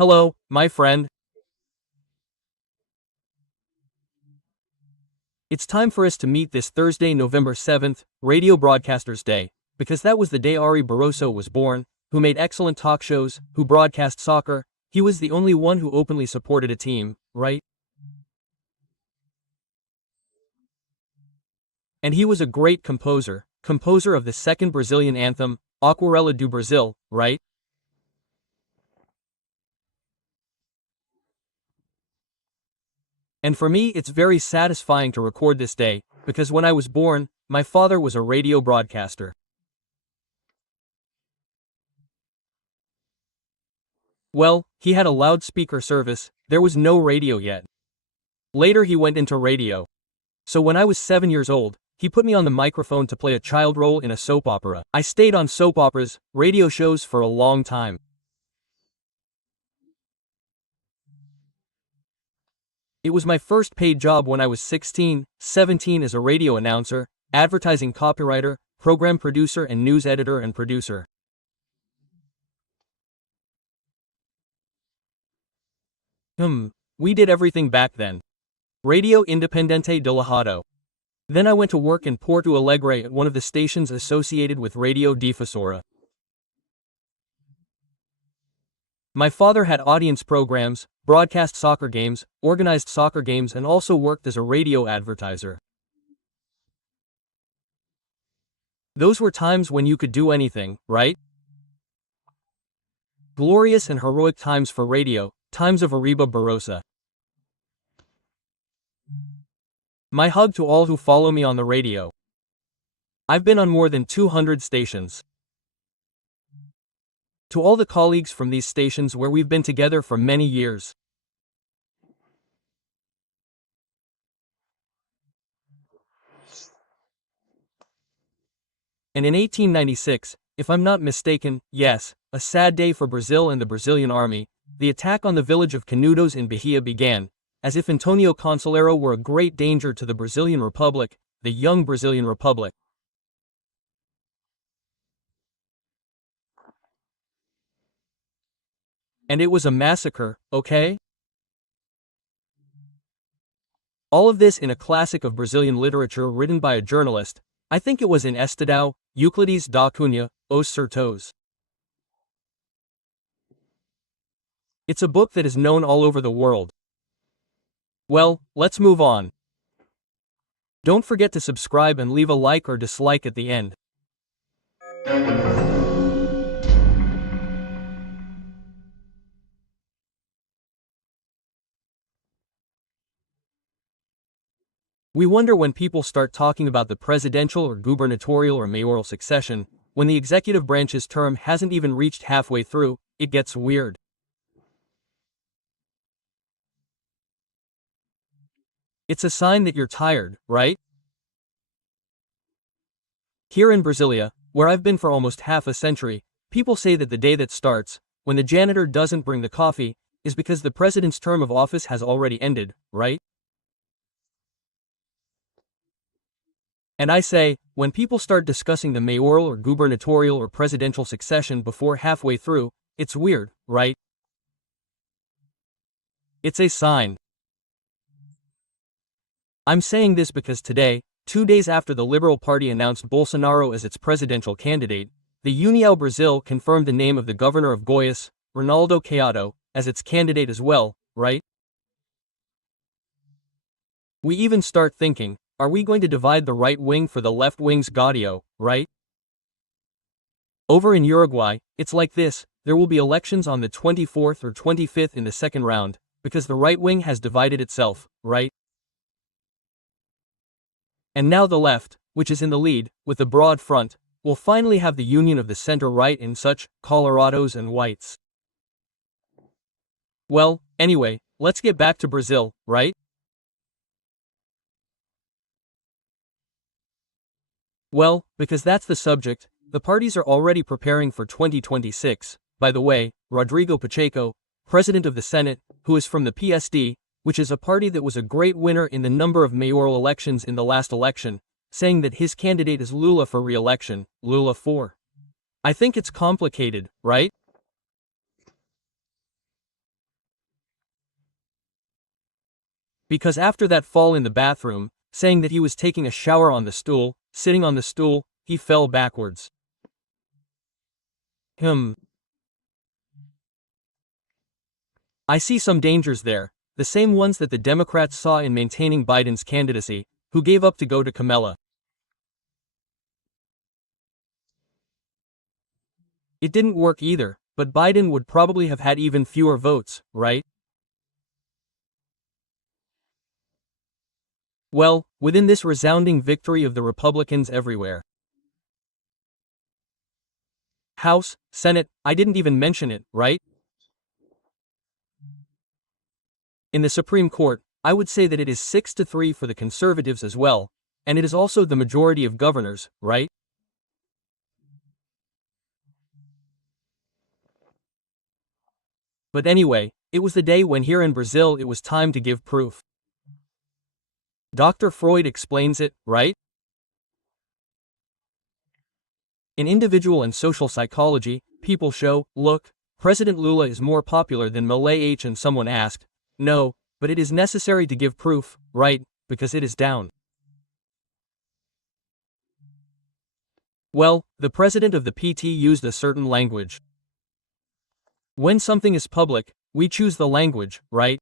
Hello, my friend. It's time for us to meet this Thursday, November 7th, Radio Broadcasters Day, because that was the day Ari Barroso was born, who made excellent talk shows, who broadcast soccer. He was the only one who openly supported a team, right? And he was a great composer of the second Brazilian anthem, Aquarela do Brasil, right? And for me, it's very satisfying to record this day, because when I was born, my father was a radio broadcaster. Well, he had a loudspeaker service, there was no radio yet. Later he went into radio. So when I was 7 years old, he put me on the microphone to play a child role in a soap opera. I stayed on soap operas, radio shows for a long time. It was my first paid job when I was 16, 17 as a radio announcer, advertising copywriter, program producer and news editor and producer. We did everything back then. Radio Independente de Lajado. Then I went to work in Porto Alegre at one of the stations associated with Radio Difusora. My father had audience programs, broadcast soccer games, organized soccer games and also worked as a radio advertiser. Those were times when you could do anything, right? Glorious and heroic times for radio, times of Ariba Barrosa. My hug to all who follow me on the radio. I've been on more than 200 stations. To all the colleagues from these stations where we've been together for many years. And in 1896, if I'm not mistaken, yes, a sad day for Brazil and the Brazilian army, the attack on the village of Canudos in Bahia began, as if Antonio Conselheiro were a great danger to the Brazilian Republic, the young Brazilian Republic. And it was a massacre, okay? All of this in a classic of Brazilian literature written by a journalist, I think it was in Estudão, Euclides da Cunha, Os Sertões. It's a book that is known all over the world. Well, let's move on. Don't forget to subscribe and leave a like or dislike at the end. We wonder when people start talking about the presidential or gubernatorial or mayoral succession, when the executive branch's term hasn't even reached halfway through, it gets weird. It's a sign that you're tired, right? Here in Brasilia, where I've been for almost half a century, people say that the day that starts, when the janitor doesn't bring the coffee, is because the president's term of office has already ended, right? And I say, when people start discussing the mayoral or gubernatorial or presidential succession before halfway through, it's weird, right? It's a sign. I'm saying this because today, 2 days after the Liberal Party announced Bolsonaro as its presidential candidate, the União Brasil confirmed the name of the governor of Goiás, Ronaldo Caiado, as its candidate as well, right? We even start thinking, are we going to divide the right wing for the left wing's Gaudio, right? Over in Uruguay, it's like this, there will be elections on the 24th or 25th in the second round, because the right wing has divided itself, right? And now the left, which is in the lead, with the broad front, will finally have the union of the center-right in such Colorados and whites. Well, anyway, let's get back to Brazil, right? Well, because that's the subject, the parties are already preparing for 2026. By the way, Rodrigo Pacheco, president of the Senate, who is from the PSD, which is a party that was a great winner in the number of mayoral elections in the last election, saying that his candidate is Lula for re-election, Lula 4. I think it's complicated, right? Because after that fall in the bathroom, saying that he was taking a shower on the stool, sitting on the stool, he fell backwards. I see some dangers there, the same ones that the Democrats saw in maintaining Biden's candidacy, who gave up to go to Kamala. It didn't work either, but Biden would probably have had even fewer votes, right? Well, within this resounding victory of the Republicans everywhere. House, Senate, I didn't even mention it, right? In the Supreme Court, I would say that it is 6-3 for the conservatives as well, and it is also the majority of governors, right? But anyway, it was the day when here in Brazil it was time to give proof. Dr. Freud explains it, right? In individual and social psychology, people show, look, President Lula is more popular than Malay H, and someone asked, no, but it is necessary to give proof, right, because it is down. Well, the president of the PT used a certain language. When something is public, we choose the language, right?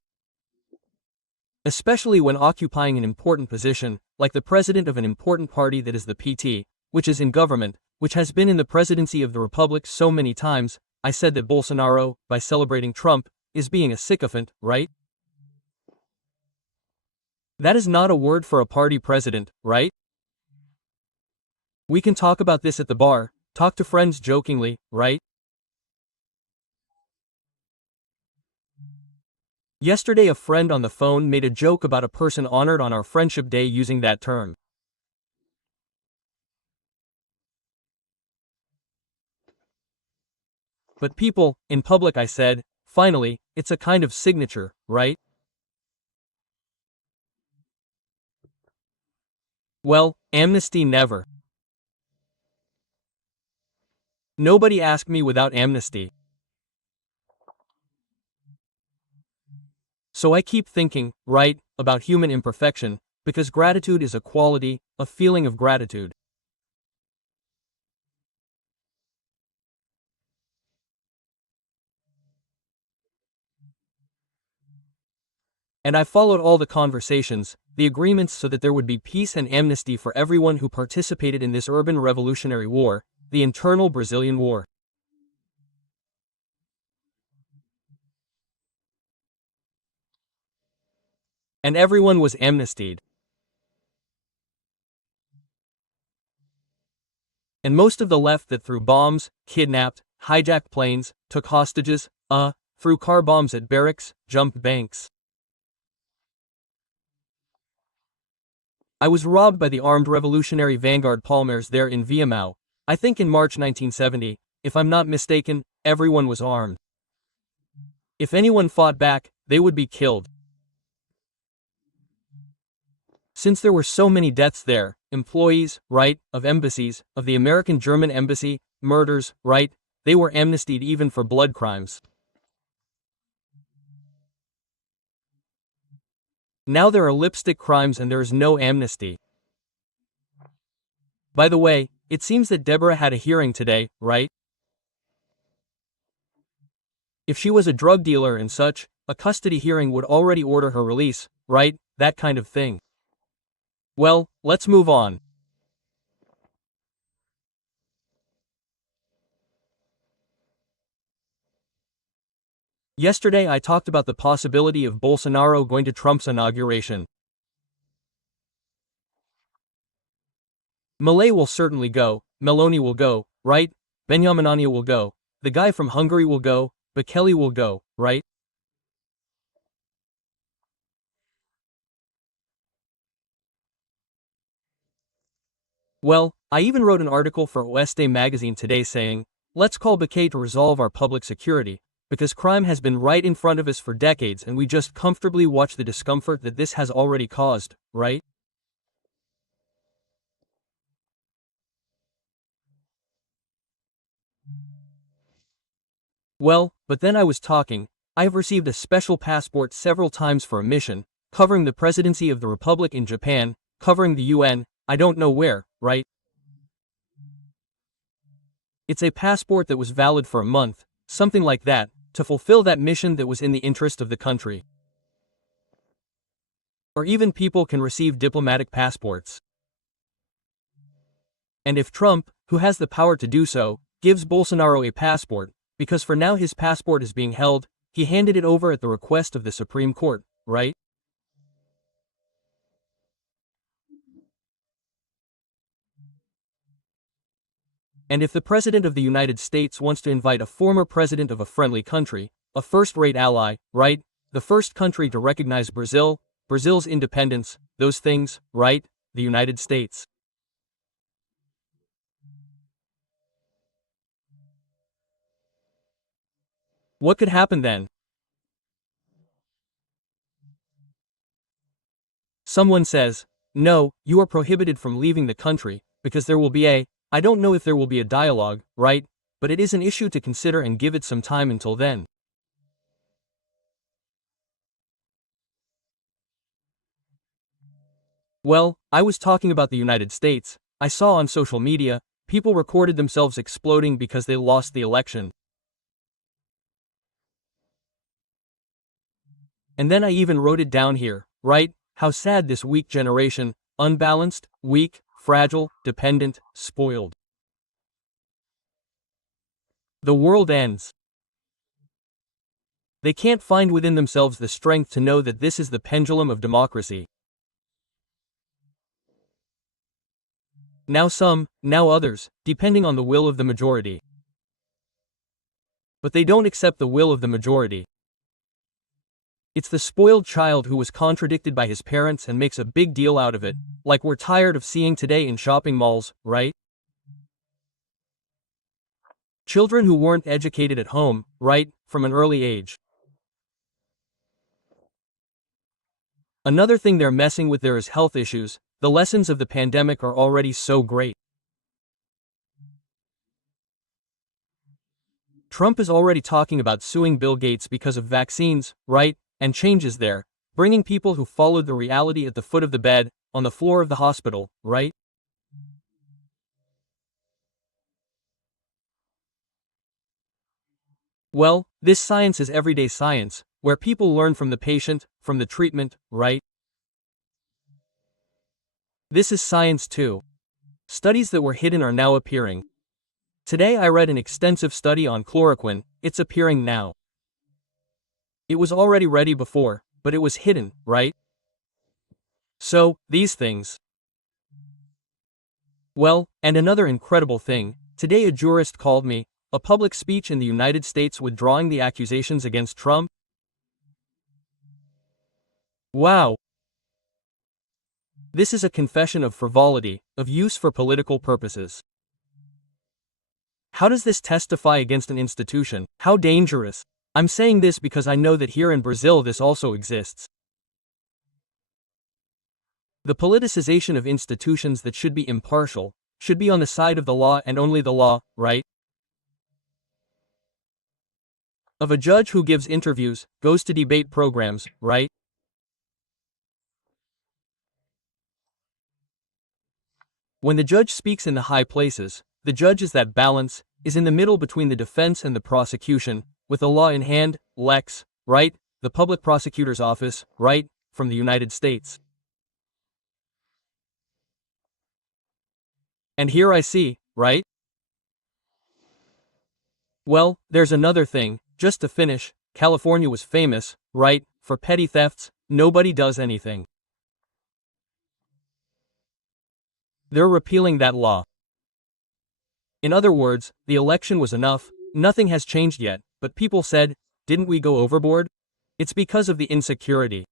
Especially when occupying an important position, like the president of an important party that is the PT, which is in government, which has been in the presidency of the republic so many times. I said that Bolsonaro, by celebrating Trump, is being a sycophant, right? That is not a word for a party president, right? We can talk about this at the bar, talk to friends jokingly, right? Yesterday a friend on the phone made a joke about a person honored on our friendship day using that term. But people, in public, I said, finally, it's a kind of signature, right? Well, amnesty never. Nobody asked me without amnesty. So I keep thinking, right, about human imperfection, because gratitude is a quality, a feeling of gratitude. And I followed all the conversations, the agreements, so that there would be peace and amnesty for everyone who participated in this urban revolutionary war, the internal Brazilian war. And everyone was amnestied. And most of the left that threw bombs, kidnapped, hijacked planes, took hostages, threw car bombs at barracks, jumped banks. I was robbed by the armed revolutionary vanguard Palmares there in Viamão, I think in March 1970, if I'm not mistaken. Everyone was armed. If anyone fought back, they would be killed. Since there were so many deaths there, employees, right, of embassies, of the American German embassy, murders, right, they were amnestied even for blood crimes. Now there are lipstick crimes and there is no amnesty. By the way, it seems that Deborah had a hearing today, right? If she was a drug dealer and such, a custody hearing would already order her release, right, that kind of thing. Well, let's move on. Yesterday I talked about the possibility of Bolsonaro going to Trump's inauguration. Malay will certainly go, Meloni will go, right? Benyaminania will go, the guy from Hungary will go, Bekele will go, right? Well, I even wrote an article for Oeste magazine today saying, let's call Bekele to resolve our public security, because crime has been right in front of us for decades and we just comfortably watch the discomfort that this has already caused, right? Well, but then I was talking, I have received a special passport several times for a mission, covering the presidency of the Republic in Japan, covering the UN, I don't know where, right? It's a passport that was valid for a month, something like that, to fulfill that mission that was in the interest of the country. Or even people can receive diplomatic passports. And if Trump, who has the power to do so, gives Bolsonaro a passport, because for now his passport is being held, he handed it over at the request of the Supreme Court, right? And if the President of the United States wants to invite a former president of a friendly country, a first-rate ally, right? The first country to recognize Brazil, Brazil's independence, those things, right? The United States. What could happen then? Someone says, no, you are prohibited from leaving the country, because there will be I don't know if there will be a dialogue, right? But it is an issue to consider and give it some time until then. Well, I was talking about the United States. I saw on social media, people recorded themselves exploding because they lost the election. And then I even wrote it down here, right? How sad this weak generation, unbalanced, weak, fragile, dependent, spoiled. The world ends. They can't find within themselves the strength to know that this is the pendulum of democracy. Now some, now others, depending on the will of the majority. But they don't accept the will of the majority. It's the spoiled child who was contradicted by his parents and makes a big deal out of it, like we're tired of seeing today in shopping malls, right? Children who weren't educated at home, right, from an early age. Another thing they're messing with there is health issues. The lessons of the pandemic are already so great. Trump is already talking about suing Bill Gates because of vaccines, right, and changes there, bringing people who followed the reality at the foot of the bed, on the floor of the hospital, right? Well, this science is everyday science, where people learn from the patient, from the treatment, right? This is science too. Studies that were hidden are now appearing. Today I read an extensive study on chloroquine, it's appearing now. It was already ready before, but it was hidden, right? So, these things. Well, and another incredible thing, today a jurist called me, a public speech in the United States withdrawing the accusations against Trump. Wow! This is a confession of frivolity, of use for political purposes. How does this testify against an institution? How dangerous? I'm saying this because I know that here in Brazil this also exists. The politicization of institutions that should be impartial, should be on the side of the law and only the law, right? Of a judge who gives interviews, goes to debate programs, right? When the judge speaks in the high places, the judge is that balance, is in the middle between the defense and the prosecution, with the law in hand, lex, right, the public prosecutor's office, right, from the United States. And here I see, right? Well, there's another thing, just to finish, California was famous, right, for petty thefts, nobody does anything. They're repealing that law. In other words, the election was enough, nothing has changed yet, but people said, didn't we go overboard? It's because of the insecurity.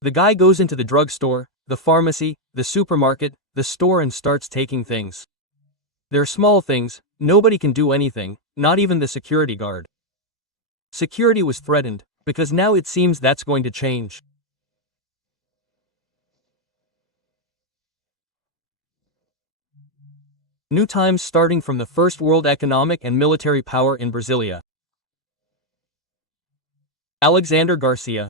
The guy goes into the drugstore, the pharmacy, the supermarket, the store and starts taking things. They're small things, nobody can do anything, not even the security guard. Security was threatened, because now it seems that's going to change. New times starting from the first world economic and military power in Brasilia. Alexandre Garcia.